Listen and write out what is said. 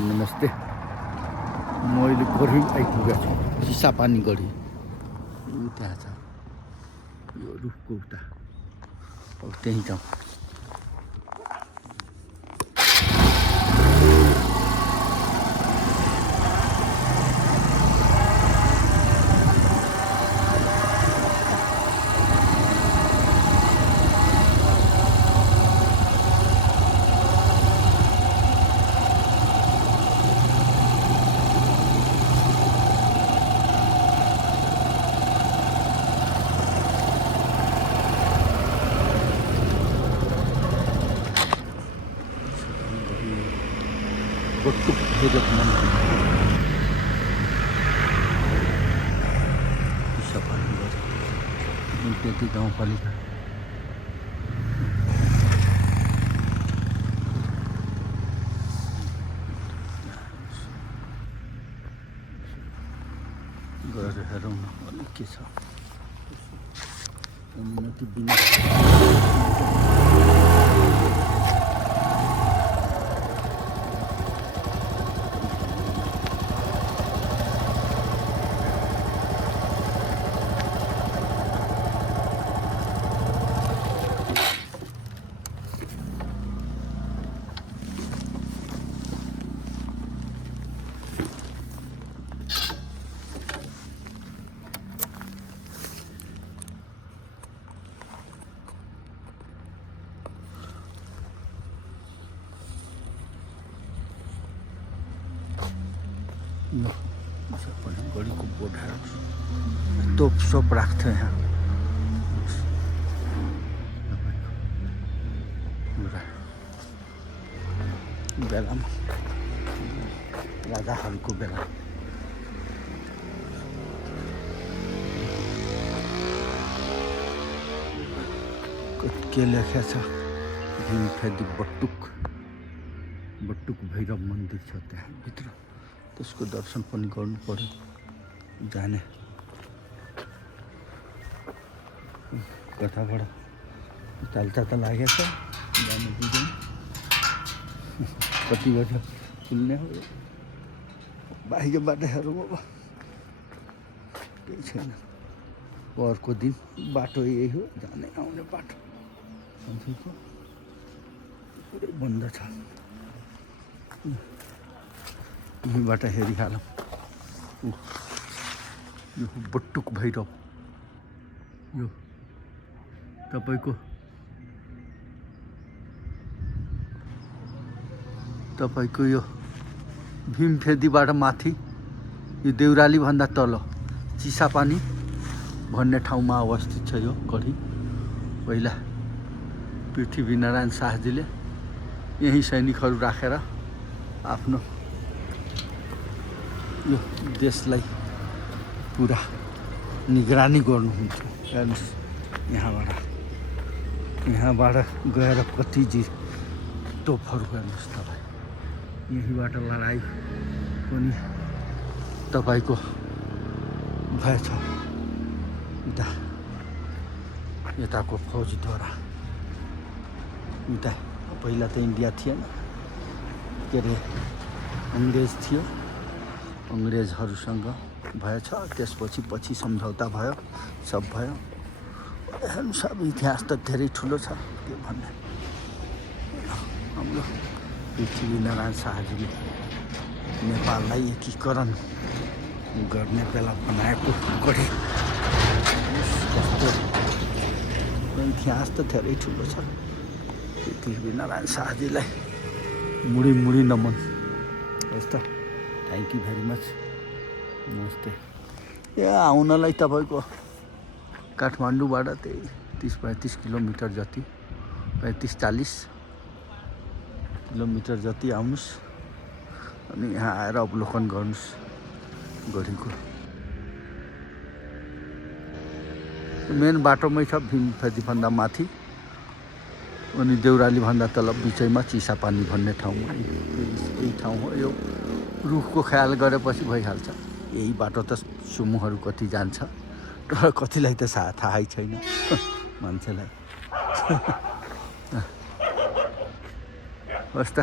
नमस्ते। मैले गढी आइपुगेको छु। चिसापानी गढी उता छ, यो रुखको उता। अब त्यहीँ जाउँ। बटुक भैरव मन्दिर चिसापानी गढी त्यति गाउँपालिका। गएर हेरौँ न अलिक के छ। अनुमति बिना गढीको बोर्डहरू तोप सोप राख्थ्यो यहाँ। बेलामा राजाहरूको बेला के लेखेको छ। भीमफेदी बटुक भैरव मन्दिर छ त्यहाँ भित्र। त्यसको दर्शन पनि गर्नु पर्यो। जाने कताबाट चाल्चा त लागेको छ, जानु दिँदैन। कति बजे खुल्ने हो बाहिरबाट हेरौँ। अब केही छैन। अर्को दिन बाटो यही हो, जाने आउने बाटो सन्चैको पुरै बन्द छ। यहीँबाट हेरिहालौँ। यो बटुक भैरव, यो तपाईँको यो भीमफेदीबाट माथि, यो देउराली भन्दा तल चिसापानी भन्ने ठाउँमा अवस्थित छ यो गढी। पहिला पृथ्वीनारायण शाहजीले यही सैनिकहरू राखेर आफ्नो यो देशलाई पुरा निगरानी गर्नुहुन्थ्यो। हेर्नुहोस् यहाँबाट गएर कति तोपहरू हेर्नुहोस् तपाईँ। यहीँबाट लडाइँ पनि तपाईँको भएछ। यताको फौजद्वारा उता पहिला त इन्डिया थिएन, के अरे अङ्ग्रेज थियो। अङ्ग्रेजहरूसँग भएछ। त्यसपछि सम्झौता भयो, सब भयो। हेर्नुहोस् अब इतिहास त धेरै ठुलो छ, के भन्ने। हाम्रो पृथ्वीनारायण शाहजीले नेपाललाई एकीकरण गर्ने बेला बनाएको गढी। कस्तो इतिहास त धेरै ठुलो छ। पृथ्वीनारायण शाहजीलाई मुडी नमन। हस् त, थ्याङ्क यू भेरी मच। नमस्ते। आउनलाई तपाईँको काठमाडौँबाट त्यही 30-35 किलोमिटर जति, 35-40 किलोमिटर जति आउनुहोस् अनि यहाँ आएर अवलोकन गर्नुहोस् गढीको। मेन बाटोमै छ भीमफेदीभन्दा माथि, अनि देउराली भन्दा तल बिचैमा चिसापानी भन्ने ठाउँमा यही ठाउँ हो। यो रुखको ख्याल गरेपछि भइहाल्छ। यही बाटो त सुमुहरू कति जान्छ, तर कतिलाई त थाहै छैन मान्छेलाई। हस् त।